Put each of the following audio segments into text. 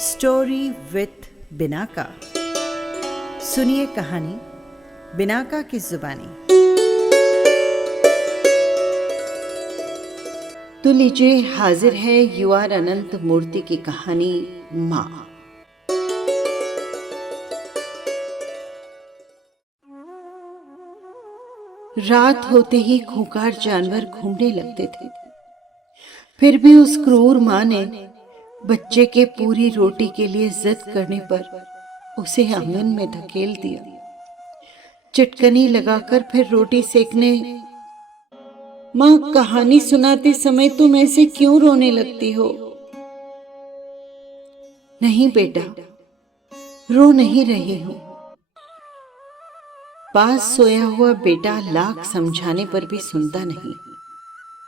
Story with Binaca. सुनिए कहानी Binaca की जुबानी। तो लीजिए, हाजिर है यूआर अनंत मूर्ति की कहानी माँ। रात होते ही खूंखार जानवर घूमने लगते थे। फिर भी उस क्रूर माँ ने बच्चे के पूरी रोटी के लिए जिद करने पर उसे आंगन में धकेल दिया। चटकनी लगाकर फिर रोटी सेकने। माँ, कहानी सुनाते समय तुम ऐसे क्यों रोने लगती हो? नहीं बेटा, रो नहीं रही हूं। पास सोया हुआ बेटा लाख समझाने पर भी सुनता नहीं।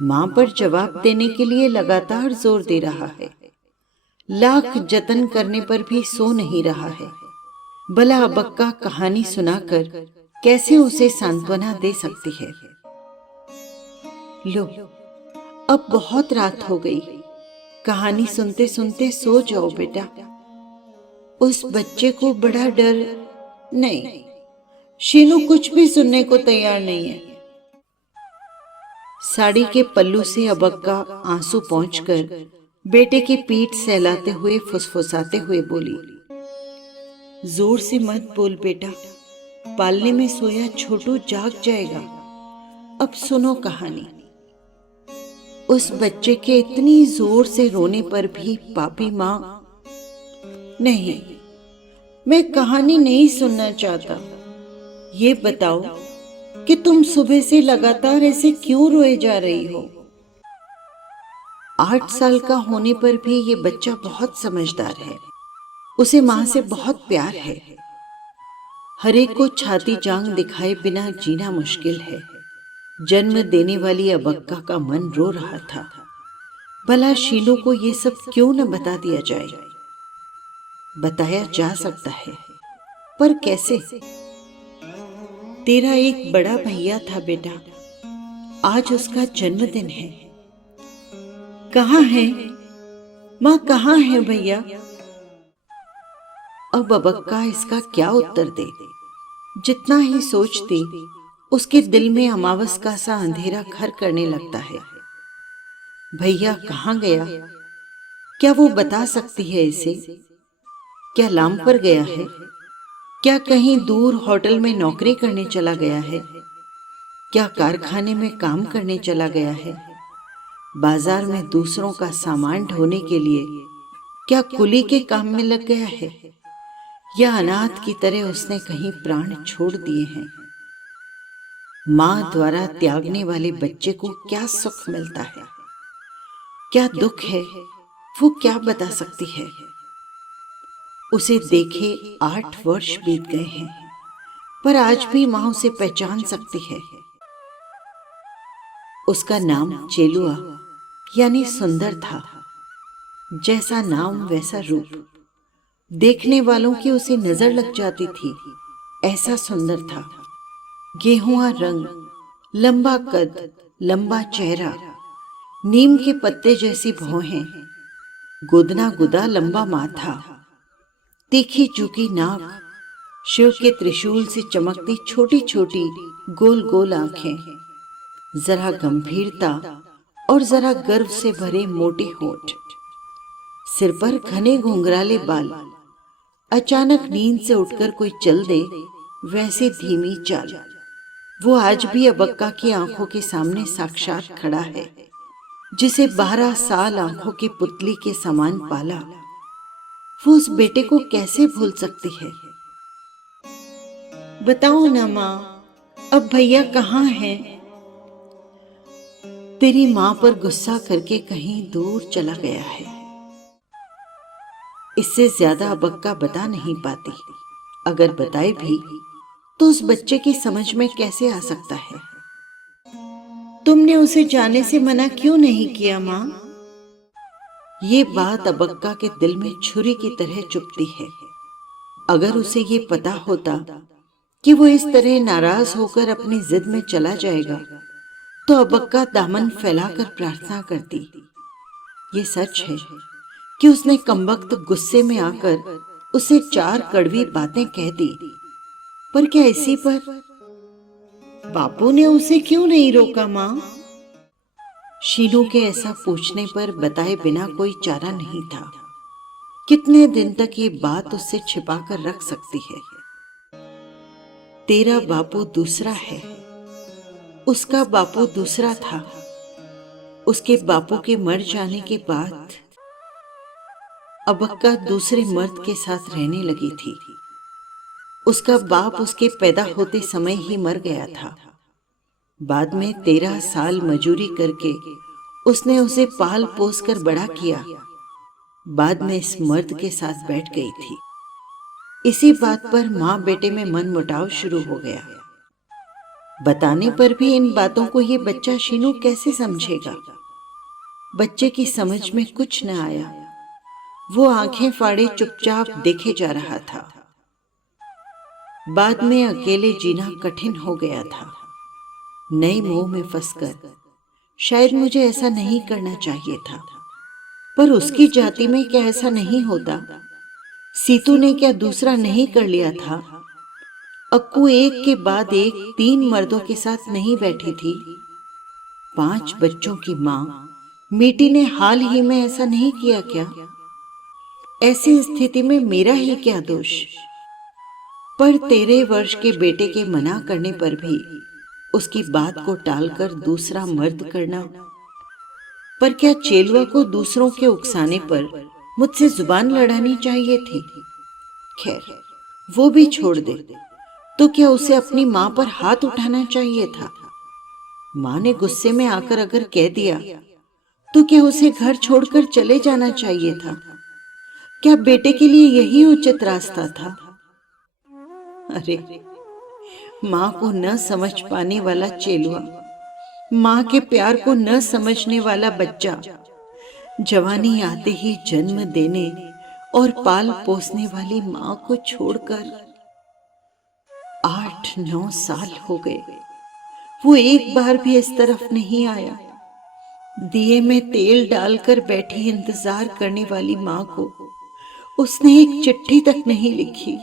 मां पर जवाब देने के लिए लगातार जोर दे रहा है। लाख जतन करने पर भी सो नहीं रहा है। भला अबक्का कहानी सुनाकर कैसे उसे सांत्वना दे सकती है? लो, अब बहुत रात हो गई। कहानी सुनते सुनते सो जाओ बेटा। उस बच्चे को बड़ा डर। नहीं, शीनू कुछ भी सुनने को तैयार नहीं है। साड़ी के पल्लू से अबक्का आंसू पोंछकर बेटे की पीठ सहलाते हुए फुसफुसाते हुए बोली, जोर से मत बोल बेटा, पालने में सोया छोटू जाग जाएगा। अब सुनो कहानी। उस बच्चे के इतनी जोर से रोने पर भी पापी माँ, नहीं, मैं कहानी नहीं सुनना चाहता। ये बताओ कि तुम सुबह से लगातार ऐसे क्यों रोए जा रही हो? 8 साल का होने पर भी ये बच्चा बहुत समझदार है। उसे मां से बहुत प्यार है। हरेक को छाती जांग दिखाए बिना जीना मुश्किल है। जन्म देने वाली अबक्का का मन रो रहा था। भला शीनू को ये सब क्यों न बता दिया जाए? बताया जा सकता है, पर कैसे? तेरा एक बड़ा भैया था बेटा, आज उसका जन्मदिन है। कहाँ है माँ, कहाँ है भैया? अब अबक्का इसका क्या उत्तर दे? जितना ही सोचती, उसके दिल में अमावस का सा अंधेरा घर करने लगता है। भैया कहाँ गया? क्या वो बता सकती है इसे? क्या लाम पर गया है? क्या कहीं दूर होटल में नौकरी करने चला गया है? क्या कारखाने में काम करने चला गया है? बाजार में दूसरों का सामान ढोने के लिए क्या कुली के काम में लग गया है? या अनाथ की तरह उसने कहीं प्राण छोड़ दिए हैं? मां द्वारा त्यागने वाले बच्चे को क्या सुख मिलता है, क्या दुख है, वो क्या बता सकती है? उसे देखे 8 वर्ष बीत गए हैं, पर आज भी मां उसे पहचान सकती है। उसका नाम चेलुआ यानी सुंदर था। जैसा नाम वैसा रूप। देखने वालों की उसे नजर लग जाती थी, ऐसा सुंदर था। गेहुआ रंग, लंबा कद, लंबा चेहरा, नीम के पत्ते जैसी भौहें, गोदना गुदा लंबा माथा, तीखी चूकी नाक, शिव के त्रिशूल से चमकती छोटी छोटी गोल गोल आंखें, जरा गंभीरता और जरा गर्व से भरे मोटे होठ, सिर पर घने घुंघराले बाल, अचानक नींद से उठकर कोई चल दे वैसे धीमी चाल। वो आज भी अबक्का की आंखों के सामने साक्षात खड़ा है, जिसे 12 साल आंखों की पुतली के समान पाला। वो उस बेटे को कैसे भूल सकती है? बताओ ना माँ, अब भैया कहाँ है? तेरी माँ पर गुस्सा करके कहीं दूर चला गया है। इससे ज्यादा अबक्का बता नहीं पाती। अगर बताए भी तो उस बच्चे की समझ में कैसे आ सकता है? तुमने उसे जाने से मना क्यों नहीं किया माँ? ये बात अबक्का के दिल में छुरी की तरह चुभती है। अगर उसे ये पता होता कि वो इस तरह नाराज होकर अपनी जिद में चला जाएगा, तो अबक्का दामन फैलाकर प्रार्थना करती। ये सच है कि उसने कमबख्त गुस्से में आकर उसे 4 कड़वी बातें कह दी। पर क्या इसी पर बापू ने उसे क्यों नहीं रोका माँ? शीनू के ऐसा पूछने पर बताए बिना कोई चारा नहीं था। कितने दिन तक ये बात उससे छिपा कर रख सकती है? तेरा बापू दूसरा है, उसका बापू दूसरा था। उसके बापू के मर जाने के बाद अबक्का दूसरे मर्द के साथ रहने लगी थी। उसका बाप उसके पैदा होते समय ही मर गया था। बाद में 13 साल मजूरी करके उसने उसे पाल पोस कर बड़ा किया। बाद में इस मर्द के साथ बैठ गई थी। इसी बात पर माँ बेटे में मनमुटाव शुरू हो गया। बताने पर भी इन बातों को ये बच्चा शीनू कैसे समझेगा? बच्चे की समझ में कुछ न आया। वो आंखें फाड़े चुपचाप देखे जा रहा था। बाद में अकेले जीना कठिन हो गया था। नए मोह में फंसकर शायद मुझे ऐसा नहीं करना चाहिए था, पर उसकी जाति में क्या ऐसा नहीं होता? सीतू ने क्या दूसरा नहीं कर लिया था? अक्कू एक के बाद एक 3 मर्दों के साथ नहीं बैठी थी। 5 बच्चों की माँ मीटी ने हाल ही में ऐसा नहीं किया क्या? ऐसी स्थिति में मेरा ही क्या दोष? पर 13 वर्ष के बेटे के मना करने पर भी उसकी बात को टालकर दूसरा मर्द करना। पर क्या चेलुआ को दूसरों के उकसाने पर मुझसे जुबान लड़ानी चाहिए थी? खैर, वो भी छोड़ दे, तो क्या उसे अपनी माँ पर हाथ उठाना चाहिए था? माँ ने गुस्से में आकर अगर कह दिया तो क्या उसे घर छोड़कर चले जाना चाहिए था? क्या बेटे के लिए यही उचित रास्ता था? अरे, माँ को न समझ पाने वाला चेलुआ, माँ के प्यार को न समझने वाला बच्चा, जवानी आते ही जन्म देने और पाल पोसने वाली माँ को छोड़कर 8-9 साल हो गए। वो एक बार भी इस तरफ नहीं आया। दिए में तेल डालकर बैठी इंतजार करने वाली माँ को उसने एक चिट्ठी तक नहीं लिखी।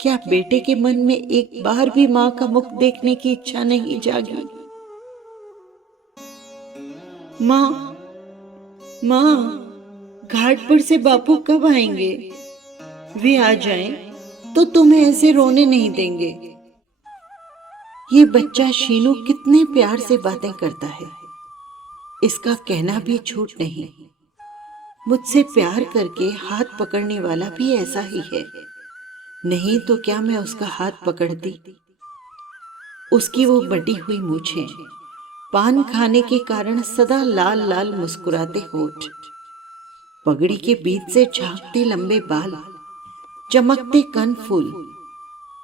क्या बेटे के मन में एक बार भी माँ का मुख देखने की इच्छा नहीं जागी? माँ, माँ, घाट पर से बापू कब आएंगे? वे आ जाएं तो तुम्हें ऐसे रोने नहीं देंगे। ये बच्चा शीनू कितने प्यार से बातें करता है, इसका कहना भी झूठ नहीं। मुझसे प्यार करके हाथ पकड़ने वाला भी ऐसा ही है। नहीं तो क्या मैं उसका हाथ पकड़ती? उसकी वो बटी हुई मूछें, पान खाने के कारण सदा लाल लाल मुस्कुराते होठ, पगड़ी के बीच से झांकते लंबे बाल, चमकते कनफूल,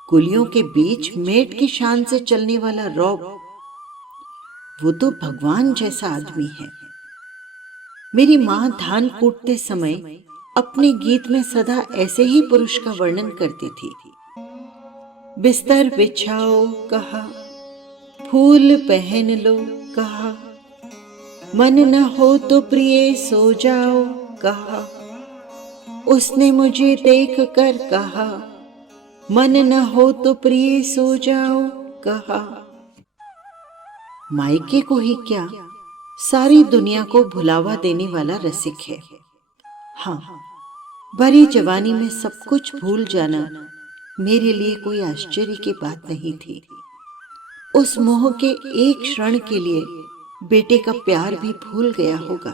कुलियों के बीच मेट की शान से चलने वाला रौब, वो तो भगवान जैसा आदमी है। मेरी माँ धान कूटते समय अपने गीत में सदा ऐसे ही पुरुष का वर्णन करती थी। बिस्तर बिछाओ कहा, फूल पहन लो कहा, मन न हो तो प्रिय सो जाओ कहा, उसने मुझे देख कर कहा, मन न हो तो प्रिय सो जाओ कहा। मायके को ही क्या, सारी दुनिया को भुलावा देने वाला रसिक है। हाँ, भरी जवानी में सब कुछ भूल जाना मेरे लिए कोई आश्चर्य की बात नहीं थी। उस मोह के एक क्षण के लिए बेटे का प्यार भी भूल गया होगा।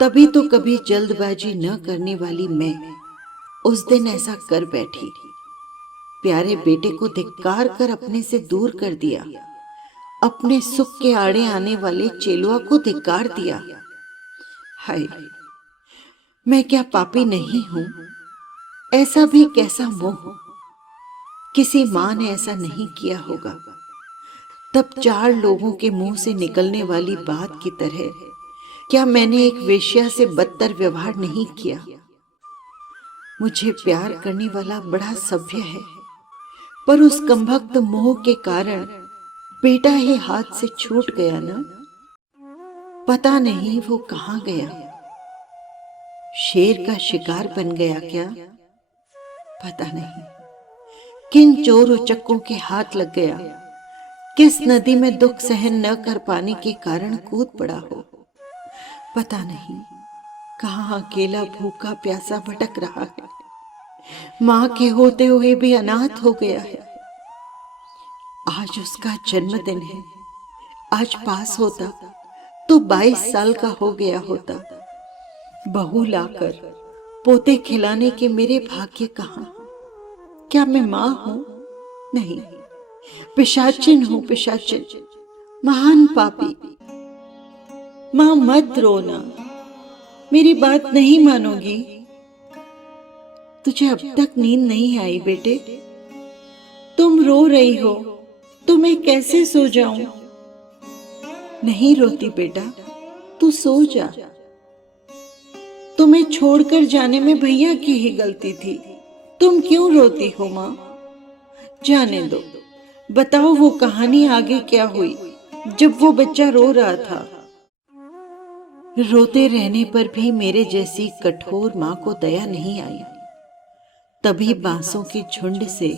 तभी तो कभी जल्दबाजी न करने वाली मैं उस दिन ऐसा कर बैठी। प्यारे बेटे को धिक्कार कर अपने से दूर कर दिया। अपने सुख के आड़े आने वाले चेलुआ को धिक्कार दिया। हाय, मैं क्या पापी नहीं हूं? ऐसा भी कैसा मोह! किसी मां ने ऐसा नहीं किया होगा। तब 4 लोगों के मुंह से निकलने वाली बात की तरह क्या मैंने एक वेश्या से बदतर व्यवहार नहीं किया? मुझे प्यार करने वाला बड़ा सभ्य है, पर उस कमबख्त मोह के कारण बेटा ही हाथ से छूट गया ना। पता नहीं वो कहाँ गया। शेर का शिकार बन गया क्या? पता नहीं किन चोर उचक्कों के हाथ लग गया, किस नदी में दुख सहन न कर पाने के कारण कूद पड़ा हो। पता नहीं कहाँ अकेला भूखा प्यासा भटक रहा है, माँ के होते हुए भी अनाथ हो गया है। आज उसका जन्मदिन है, आज पास होता तो 22 साल का हो गया होता। बहू लाकर पोते खिलाने के मेरे भाग्य कहाँ? क्या मैं माँ हूं? नहीं, पिशाचिन हूं, पिशाचिन, महान पापी। माँ मत रोना, मेरी बात नहीं मानोगी? तुझे अब तक नींद नहीं आई बेटे? तुम रो रही हो तो मैं कैसे सो जाऊं? नहीं रोती बेटा, तू सो जा। तुम्हें छोड़कर जाने में भैया की ही गलती थी, तुम क्यों रोती हो माँ? जाने दो, बताओ वो कहानी आगे क्या हुई जब वो बच्चा रो रहा था। रोते रहने पर भी मेरे जैसी कठोर माँ को दया नहीं आई। तभी बांसों के झुंड से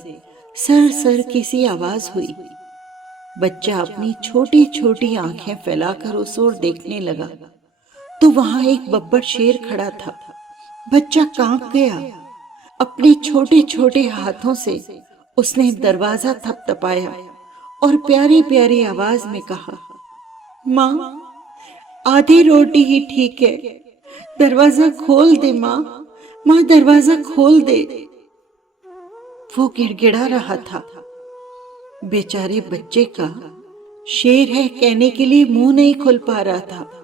सर सर किसी आवाज हुई। बच्चा अपनी छोटी छोटी आंखें फैलाकर उस ओर देखने लगा तो वहां एक बब्बर शेर खड़ा था। बच्चा कांप गया। अपने छोटे छोटे हाथों से उसने दरवाजा थपथपाया और प्यारी प्यारी आवाज में कहा, माँ, आधी रोटी ही ठीक है, दरवाजा खोल दे माँ, माँ दरवाजा खोल दे। वो गिड़गिड़ा रहा था। बेचारे बच्चे का शेर है कहने के लिए मुंह नहीं खुल पा रहा था।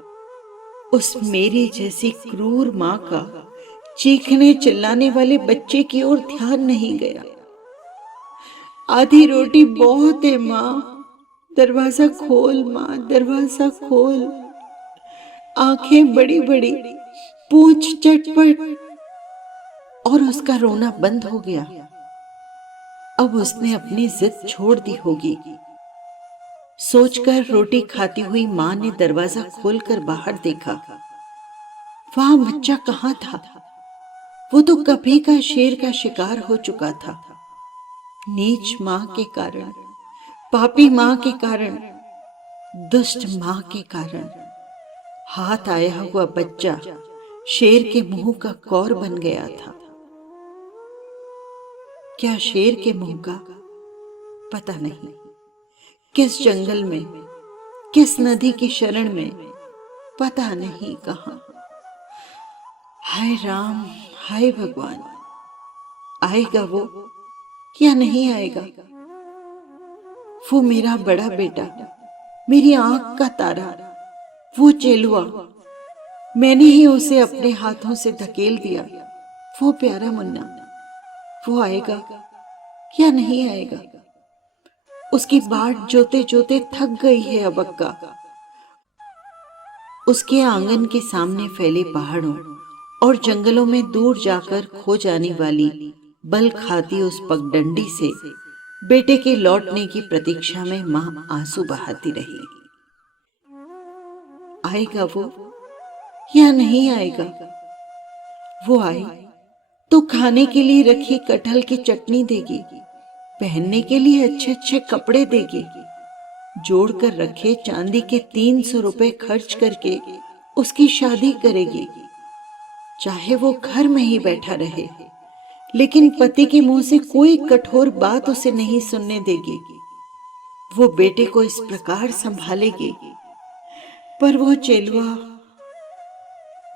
उस मेरी जैसी क्रूर माँ का चीखने चिल्लाने वाले बच्चे की ओर ध्यान नहीं गया। आधी रोटी बहुत है माँ, दरवाजा खोल माँ, दरवाजा खोल। आंखें बड़ी बड़ी, पूंछ चटपट, और उसका रोना बंद हो गया। अब उसने अपनी जिद छोड़ दी होगी। सोचकर रोटी खाती हुई माँ ने दरवाजा खोलकर बाहर देखा। वहां बच्चा कहाँ था? वो तो कभी का शेर का शिकार हो चुका था। नीच माँ के कारण, पापी माँ के कारण, दुष्ट माँ के कारण हाथ आया हुआ बच्चा शेर के मुंह का कौर बन गया था। क्या शेर के मुंह का? पता नहीं। किस जंगल में, किस नदी की शरण में, पता नहीं कहां। हाय राम, हाय भगवान, आएगा वो या नहीं आएगा? वो मेरा बड़ा बेटा, मेरी आंख का तारा, वो चेलुआ, मैंने ही उसे अपने हाथों से धकेल दिया। वो प्यारा मुन्ना, वो आएगा या नहीं आएगा? उसकी बाट जोते जोते थक गई है अब अक्का। उसके आंगन के सामने फैले पहाड़ों और जंगलों में दूर जाकर खो जाने वाली बल खाती उस पगडंडी से बेटे के लौटने की प्रतीक्षा में मां आंसू बहाती रही। आएगा वो या नहीं आएगा? वो आए तो खाने के लिए रखी कटहल की चटनी देगी, पहनने के लिए अच्छे अच्छे कपड़े देगी, जोड़कर रखे चांदी के 300 रुपए खर्च करके उसकी शादी करेगी। चाहे वो घर में ही बैठा रहे, लेकिन पति के मुंह से कोई कठोर बात उसे नहीं सुनने देगी। वो बेटे को इस प्रकार संभालेगी। पर वो चेलुआ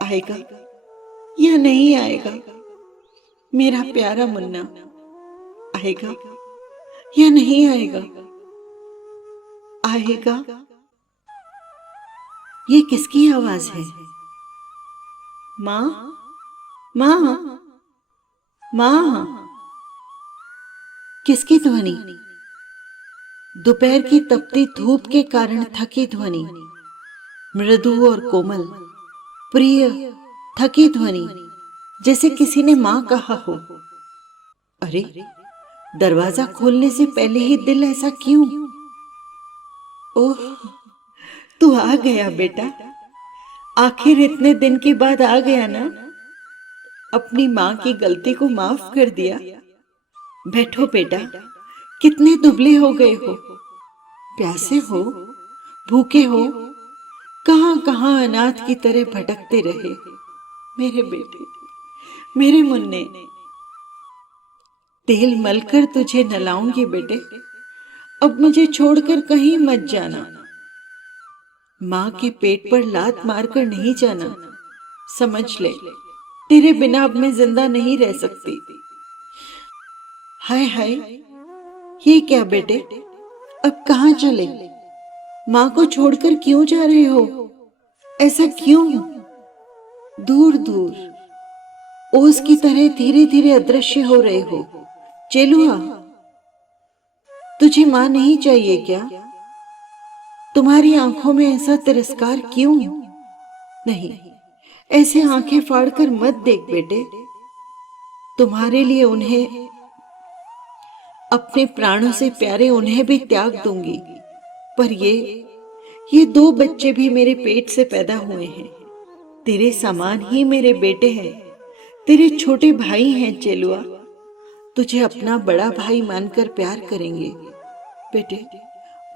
आएगा या नहीं आएगा? मेरा प्यारा मुन्ना आएगा या नहीं आएगा? आएगा? ये किसकी आवाज है? माँ, माँ, माँ। किसकी ध्वनि? दोपहर की तपती धूप के कारण थकी ध्वनि, मृदु और कोमल, प्रिय थकी ध्वनि, जैसे किसी ने माँ कहा हो। अरे, दरवाजा खोलने से पहले ही दिल ऐसा क्यों? ओह, तू आ गया बेटा, आखिर इतने दिन के बाद आ गया ना। अपनी माँ की गलती को माफ कर दिया। बैठो बेटा, कितने दुबले हो गए हो, प्यासे हो, भूखे हो, कहाँ कहाँ अनाथ की तरह भटकते रहे। मेरे बेटे, मेरे मुन्ने, तेल मलकर तुझे नहलाऊंगी बेटे। अब मुझे छोड़कर कहीं मत जाना। माँ के पेट पर लात मारकर नहीं जाना। समझ ले, तेरे बिना अब मैं जिंदा नहीं रह सकती। हाय हाय, ये क्या बेटे, अब कहाँ चले? माँ को छोड़कर क्यों जा रहे हो? ऐसा क्यों? दूर दूर ओस की तरह धीरे धीरे अदृश्य हो रहे हो। चेलुआ, तुझे माँ नहीं चाहिए क्या? तुम्हारी आंखों में ऐसा तिरस्कार क्यों? नहीं, ऐसे आंखें फाड़कर मत देख बेटे। तुम्हारे लिए उन्हें, अपने प्राणों से प्यारे उन्हें भी त्याग दूंगी। पर ये दो बच्चे भी मेरे पेट से पैदा हुए हैं। तेरे समान ही मेरे बेटे हैं, तेरे छोटे भाई हैं चेलुआ। तुझे अपना बड़ा भाई मानकर प्यार करेंगे बेटे,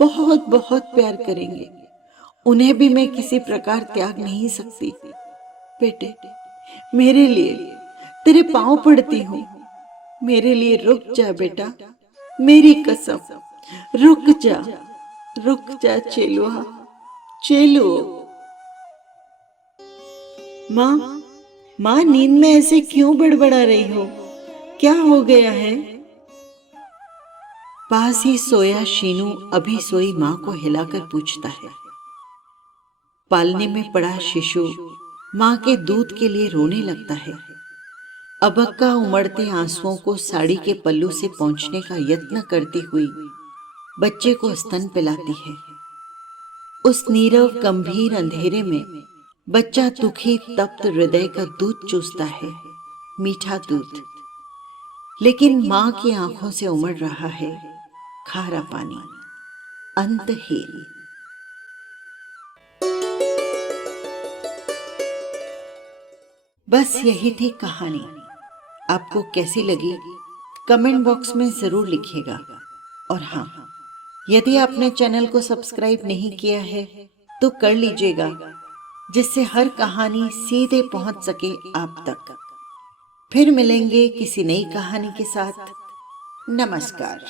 बहुत बहुत प्यार करेंगे। उन्हें भी मैं किसी प्रकार त्याग नहीं सकती। बेटे, मेरे लिए तेरे पांव पड़ती हूँ। मेरे लिए रुक जा बेटा, मेरी कसम, रुक जा चेलुआ, चेलू। माँ, माँ नींद में ऐसे क्यों बड़बड़ा रही हो? क्या हो गया है? पास ही सोया शीनू अभी सोई माँ को हिलाकर पूछता है। पालने में पड़ा शिशु माँ के दूध के लिए रोने लगता है। अबक्का उमड़ते आंसुओं को साड़ी के पल्लू से पोंछने का यत्न करती हुई बच्चे को स्तन पिलाती है। उस नीरव गंभीर अंधेरे में बच्चा दुखी तप्त हृदय का दूध चूसता है, मीठा दूध। लेकिन माँ की आंखों से उमड़ रहा है खारा पानी, अंतहीन। बस यही थी कहानी। आपको कैसी लगी कमेंट बॉक्स में जरूर लिखिएगा। और हाँ, यदि आपने चैनल को सब्सक्राइब नहीं किया है तो कर लीजिएगा, जिससे हर कहानी सीधे पहुंच सके आप तक। फिर मिलेंगे किसी नई कहानी के साथ। नमस्कार।